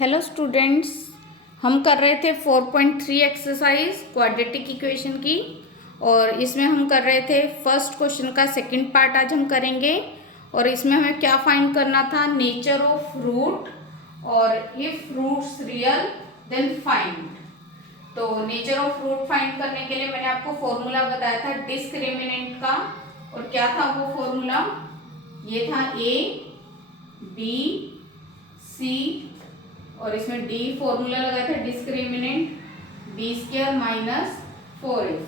Hello students, हम कर रहे थे 4.3 एक्सरसाइज क्वाड्रेटिक इक्वेशन की। और इसमें हम कर रहे थे फर्स्ट क्वेश्चन का सेकंड पार्ट आज हम करेंगे। और इसमें हमें क्या फाइंड करना था, नेचर ऑफ रूट और if roots real then find. तो नेचर ऑफ रूट फाइंड करने के लिए मैंने आपको फॉर्मूला बताया था डिस्क्रिमिनेंट का। और क्या था वो फॉर्मूला, ये था ए बी सी और इसमें डी फॉर्मूला लगाया था discriminant B square minus 4ac।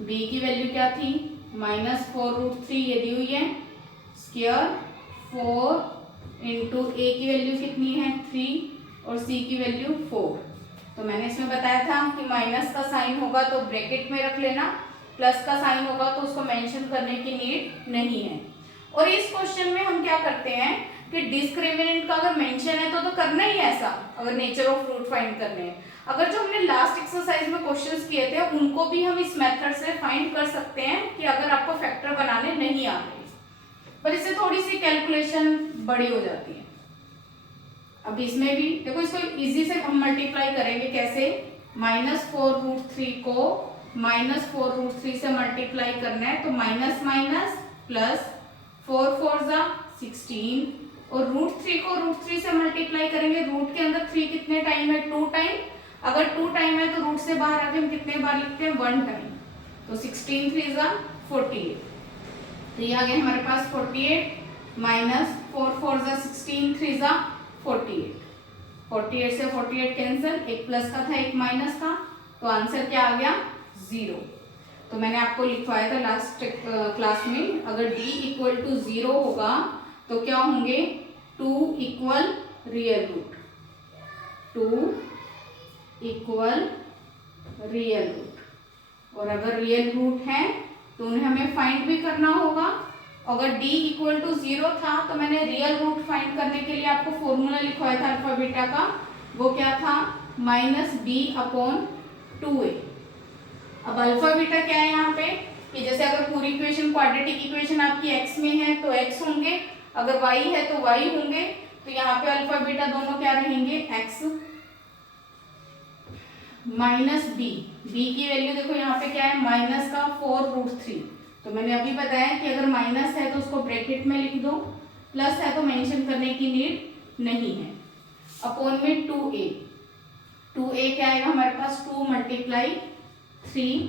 B की वैल्यू क्या थी, -4√3 ये दी हुई है, स्क्वायर 4 इंटू ए की वैल्यू कितनी है 3 और सी की वैल्यू 4। तो मैंने इसमें बताया था कि माइनस का साइन होगा तो ब्रैकेट में रख लेना, प्लस का साइन होगा तो उसको मेंशन करने की नीड नहीं है। और इस क्वेश्चन में हम क्या करते हैं कि डिस्क्रिमिनेंट का अगर मेंशन है तो करना ही ऐसा, अगर नेचर ऑफ रूट फाइंड करने हैं। अगर जो हमने लास्ट एक्सरसाइज में क्वेश्चंस किए थे उनको भी हम इस मेथड से फाइंड कर सकते हैं कि अगर आपको फैक्टर बनाने नहीं आ रहे, पर इससे थोड़ी सी कैलकुलेशन बड़ी हो जाती है। अब इसमें भी देखो, इसको इजी से हम मल्टीप्लाई करेंगे कैसे, -4√3 को -4√3 से मल्टीप्लाई करना है तो माइनस माइनस प्लस 4 4 जा 16 और √3 को √3 से मल्टीप्लाई करेंगे। रूट के अंदर 3 कितने टाइम है, 2 टाइम। अगर 2 टाइम है तो रूट से बाहर आके हम कितने बार लिखते हैं, 1 टाइम। तो 16 3 जा 48, तो ये आ गया हमारे पास 48 माइनस 4 4 जा 16 3 जा 48। 48 से 48 कैंसिल, एक प्लस का था एक माइनस का, तो आंसर क्या आ गया 0। तो मैंने आपको लिखवाया था लास्ट क्लास में, अगर d इक्वल टू 0 होगा तो क्या होंगे 2 equal real root, 2 equal real root. और अगर रियल रूट है तो उन्हें हमें फाइंड भी करना होगा। अगर d इक्वल टू 0 था तो मैंने रियल रूट फाइंड करने के लिए आपको फॉर्मूला लिखवाया था अल्फा बीटा का, वो क्या था -b/2a। अब अल्फा बीटा क्या है यहाँ पे कि जैसे अगर पूरी इक्वेशन क्वाड्रेटिक इक्वेशन आपकी x में है तो x होंगे, अगर y है तो y होंगे। तो यहाँ पे अल्फा बीटा दोनों क्या रहेंगे, x माइनस b। b की वैल्यू देखो यहाँ पे क्या है, माइनस का 4√3। तो मैंने अभी बताया कि अगर माइनस है तो उसको ब्रैकेट में लिख दो, प्लस है तो मेंशन करने की नीड नहीं है। अपॉन में 2a, 2a क्या आएगा हमारे पास, 2 × 3।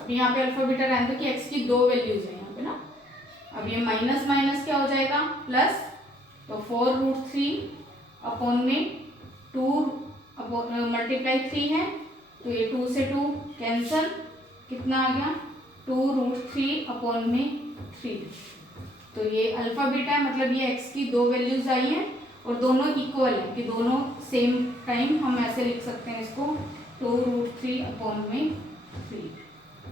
अब यहाँ पे अल्फा बीटा रहने दो कि x की 2 वैल्यूज है यहाँ पे ना। अब ये माइनस माइनस क्या हो जाएगा प्लस, तो 4√3 अपॉन में 2 × 3 है तो ये 2 से 2 कैंसल, कितना आ गया 2√3 अपॉन में 3। तो ये अल्फा बीटा है, मतलब ये x की 2 वैल्यूज आई हैं और दोनों इक्वल है कि दोनों सेम टाइम हम ऐसे लिख सकते हैं इसको 2√3 अपॉन में 3,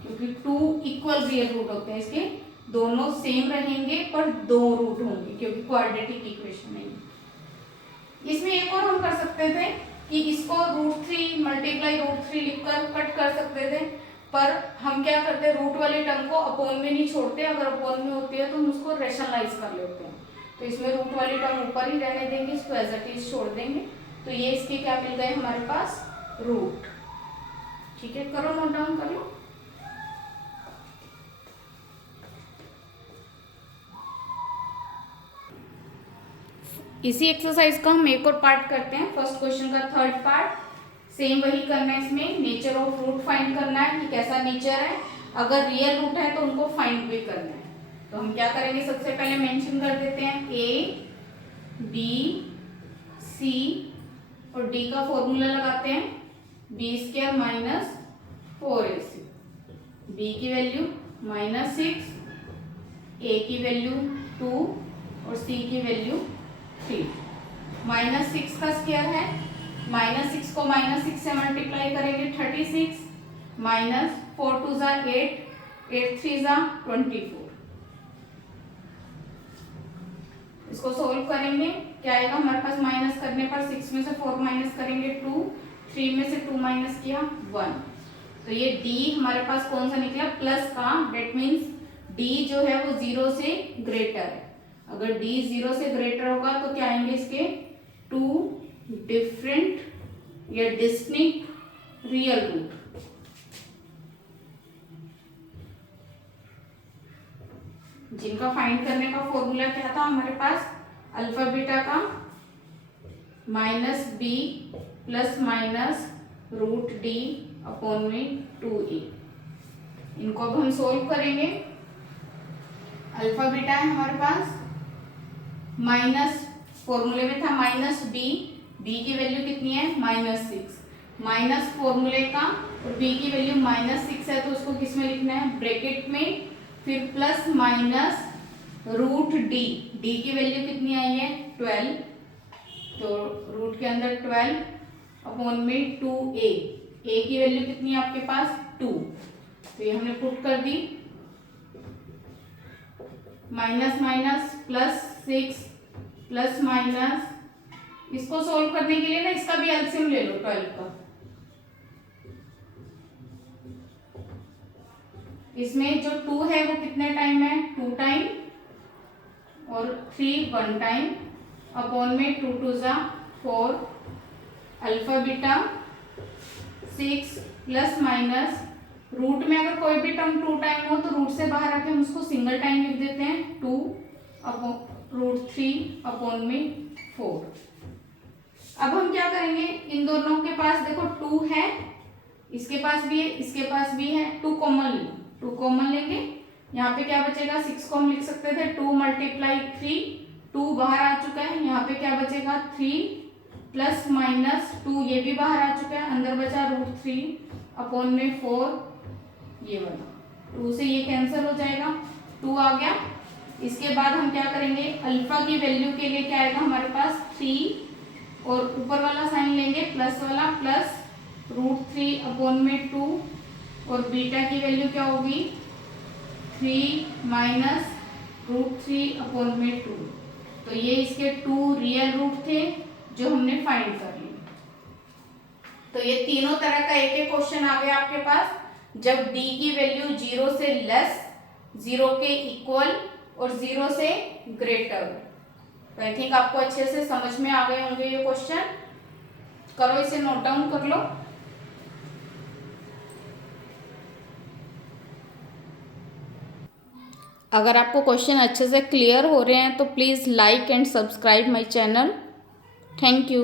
क्योंकि 2 इक्वल रियल रूट होते हैं इसके, दोनों सेम रहेंगे पर 2 रूट होंगे क्योंकि क्वाड्रेटिक इक्वेशन है। इसमें एक और हम कर सकते थे कि इसको √3 मल्टीप्लाई √3 लिखकर कट कर सकते थे, पर हम क्या करते हैं रूट वाली टर्म को अपॉन में नहीं छोड़ते, अगर अपॉन में होती है तो हम उसको रेशनलाइज कर लेते हैं। तो इसमें रूट वाली टर्म ऊपर ही रहने देंगे, इसको एज इट इज छोड़ देंगे। तो ये इसके क्या मिल गए हमारे पास, रूट। ठीक है, करो नोट डाउन कर लो। इसी एक्सरसाइज का हम एक और पार्ट करते हैं, फर्स्ट क्वेश्चन का थर्ड पार्ट। सेम वही करना है, इसमें नेचर ऑफ रूट फाइंड करना है कि कैसा नेचर है, अगर रियल रूट है तो उनको फाइंड भी करना है। तो हम क्या करेंगे, सबसे पहले मेंशन कर देते हैं a b c और d का फॉर्मूला लगाते हैं b² माइनस 4ac। b की वैल्यू -6, a की वैल्यू 2 और c की वैल्यू 3। -6 का स्क्वायर है, -6 को -6 से मल्टीप्लाई करेंगे 36, -4 2 जा 8, 8 3 जा 24। इसको सोल्व करेंगे, क्या आएगा हमारे पास, माइनस करने पर 6 में से 4 माइनस करेंगे 2, 3 में से 2 माइनस किया 1। तो ये d हमारे पास कौन सा निकला, प्लस का, डेट मीन्स d जो है वो 0 से ग्रेटर है। अगर d 0 से ग्रेटर होगा तो क्या आएंगे इसके 2 डिफरेंट या डिस्टिंक्ट रियल रूट। जिनका फाइंड करने का फॉर्मूला क्या था हमारे पास, अल्फा बीटा का -b plus minus √d upon में 2a। इनको अब हम सोल्व करेंगे। अल्फा बीटा है हमारे पास, माइनस फॉर्मूले में था -b, b की वैल्यू कितनी है -6, माइनस फॉर्मूले का और b की वैल्यू -6 है तो उसको किस में लिखना है, ब्रैकेट में, फिर प्लस माइनस √d, d की वैल्यू कितनी आई है 12, तो रूट के अंदर 12 अपॉन में 2a, a की वैल्यू कितनी है आपके पास 2, तो ये हमने पुट कर दी, minus minus plus 6 plus minus, इसको सोल्व करने के लिए ना इसका भी एलसीएम ले लो 12 का। इसमें जो 2 है वो कितने टाइम है, 2 टाइम, और 3 1 टाइम, अपॉन में 2 2 जा 4, alpha beta 6 plus minus, root में अगर कोई भी टर्म 2 टाइम हो तो रूट से बाहर आके हम उसको सिंगल टाइम लिख देते हैं, 2 अपॉन √3 अपॉन में 4। अब हम क्या करेंगे, इन दोनों के पास देखो 2 है, इसके पास भी है, इसके पास भी है, 2 कॉमन लो, 2 कॉमन लेंगे, यहाँ पे क्या बचेगा 6 को हम लिख सकते थे 2 × 3, 2 बाहर आ चुका है, यहाँ पे क्या बचेगा 3 प्लस माइनस 2, ये भी बाहर आ चुका है, अंदर बचा √3 अपॉन में 4, ये वाला 2 से ये कैंसिल हो जाएगा, 2 आ गया। इसके बाद हम क्या करेंगे, अल्फा की वैल्यू के लिए क्या आएगा हमारे पास 3, और ऊपर वाला साइन लेंगे प्लस वाला, प्लस √3 अपॉन में 2, और बीटा की वैल्यू क्या होगी 3 माइनस √3 अपॉन में 2, तो ये इसके 2 रियल रूट थे जो हमने फाइंड कर लिए। तो ये तीनों तरह का एक एक क्वेश्चन आ गया आपके पास, जब d की वैल्यू 0 से लेस, 0 के इक्वल और 0 से ग्रेटर। तो आई थिंक आपको अच्छे से समझ में आ गए होंगे ये क्वेश्चन। करो, इसे नोट डाउन कर लो। अगर आपको क्वेश्चन अच्छे से क्लियर हो रहे हैं तो please like and subscribe my channel. Thank you.